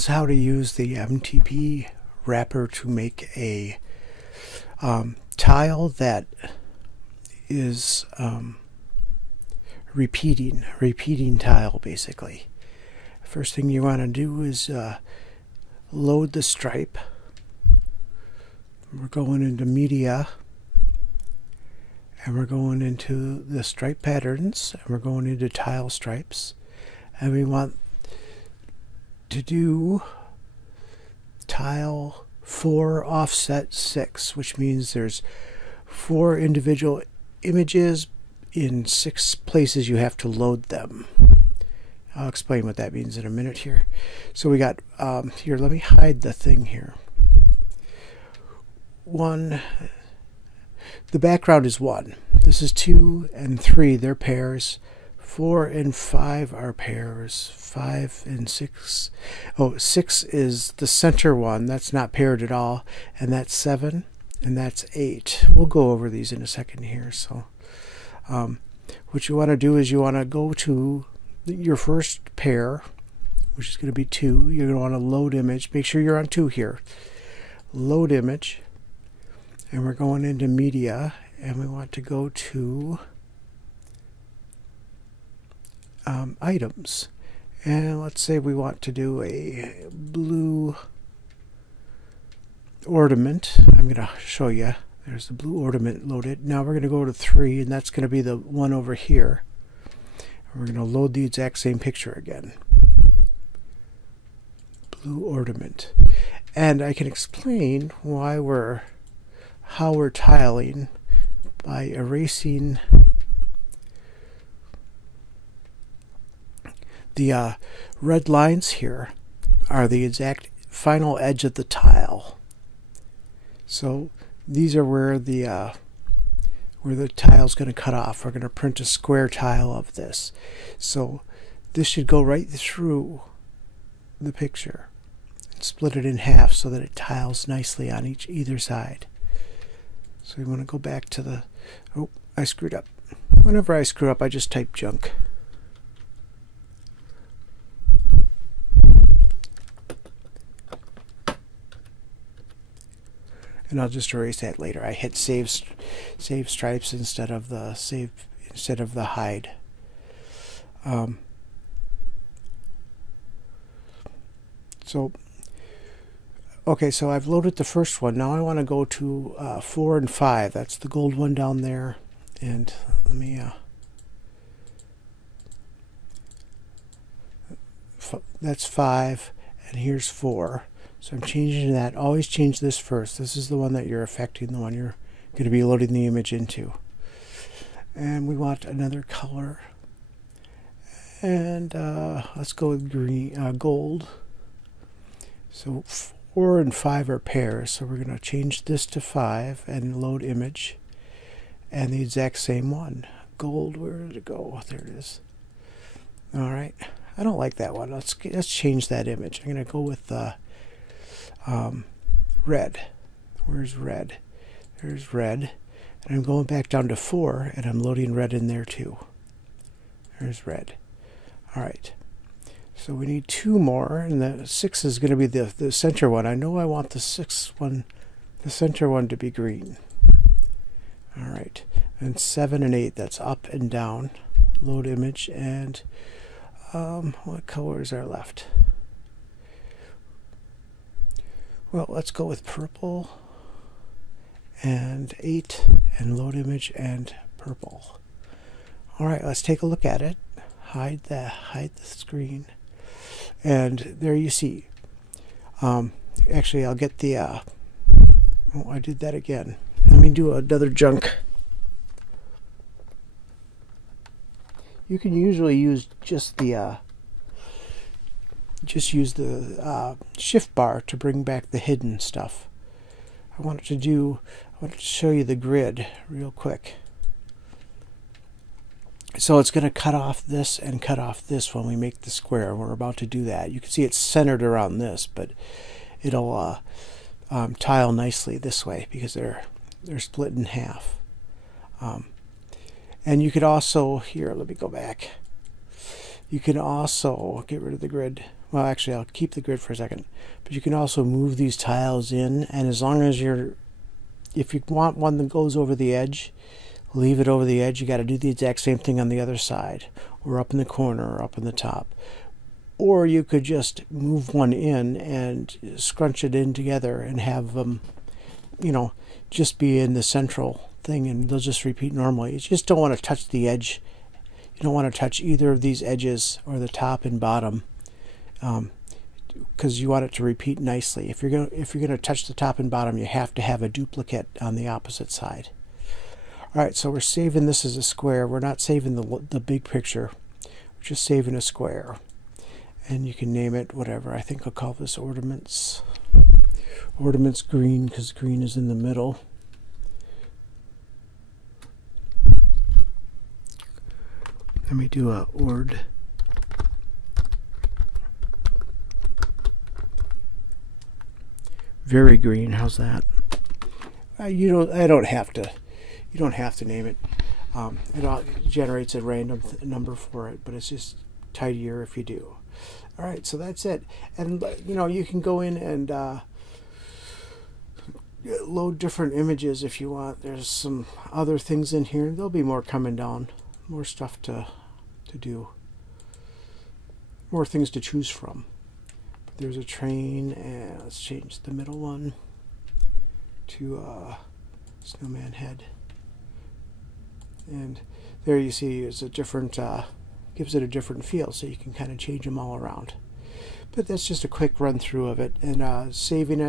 Is how to use the MTP wrapper to make a tile that is repeating tile basically. First thing you want to do is load the stripe. We're going into media and we're going into the stripe patterns and we're going into tile stripes, and we want to do tile 4 offset 6, which means there's 4 individual images in 6 places you have to load them. I'll explain what that means in a minute here. So we got here, let me hide the thing here. 1, the background is 1. This is 2 and 3, they're pairs. 4 and 5 are pairs. 5 and 6. Oh, 6 is the center one. That's not paired at all. And that's 7. And that's 8. We'll go over these in a second here. So what you want to do is you want to go to your first pair, which is going to be 2. You're going to want to load image. Make sure you're on 2 here. Load image. And we're going into media. And we want to go to items, and let's say we want to do a blue ornament. I'm going to show you. There's the blue ornament loaded. Now we're going to go to 3, and that's going to be the one over here. We're going to load the exact same picture again. Blue ornament. And I can explain how we're tiling by erasing the red lines here are the exact final edge of the tile. So these are where the tile's going to cut off. We're going to print a square tile of this. So this should go right through the picture and split it in half so that it tiles nicely on either side. So we want to go back to the, oh, I screwed up. Whenever I screw up, I just type junk. And I'll just erase that later. I hit save stripes instead of the hide. Okay, so I've loaded the first one. Now I want to go to 4 and 5. That's the gold one down there. And let me that's 5, and here's 4. So I'm changing that. Always change this first. This is the one that you're affecting, the one you're going to be loading the image into. And we want another color. And let's go with green, gold. So 4 and 5 are pairs. So we're going to change this to 5 and load image. And the exact same one. Gold, where did it go? There it is. All right. I don't like that one. Let's change that image. I'm going to go with red. Where's red? There's red. And I'm going back down to 4, and I'm loading red in there too. There's red. All right. So we need 2 more, and the 6 is going to be the center one. I know I want the 6th one, the center one, to be green. All right. And 7 and 8, that's up and down. Load image, and what colors are left? Well, let's go with purple and 8 and load image and purple. All right, let's take a look at it. Hide the screen, and there you see. Actually, I'll get the. Oh, I did that again. Let me do another junk. You can usually use just the. Just use the shift bar to bring back the hidden stuff. I wanted to show you the grid real quick. So it's going to cut off this and cut off this when we make the square. We're about to do that. You can see it's centered around this, but it'll tile nicely this way because they're split in half. And you could also, here, let me go back. You can also get rid of the grid. well, actually I'll keep the grid for a second, but you can also move these tiles in, and as long as if you want one that goes over the edge, leave it over the edge. You got to do the exact same thing on the other side, or up in the corner, or up in the top. Or you could just move one in and scrunch it in together and have them, you know, just be in the central thing, and they'll just repeat normally. You just don't want to touch the edge. You don't want to touch either of these edges, or the top and bottom, because you want it to repeat nicely. If you're gonna touch the top and bottom, you have to have a duplicate on the opposite side. All right, so we're saving this as a square. We're not saving the big picture. We're just saving a square. And you can name it whatever. I think I'll call this ornaments. Ornaments green, because green is in the middle. Let me do a ord. Very green. How's that? You don't have to name it. It generates a random number for it, but it's just tidier if you do. All right, so that's it. And you know, you can go in and load different images if you want. There's some other things in here. There'll be more coming down, more stuff to do, more things to choose from. But there's a train, and let's change the middle one to snowman head. And there you see it's a different, gives it a different feel, so you can kind of change them all around. But that's just a quick run through of it, and saving it.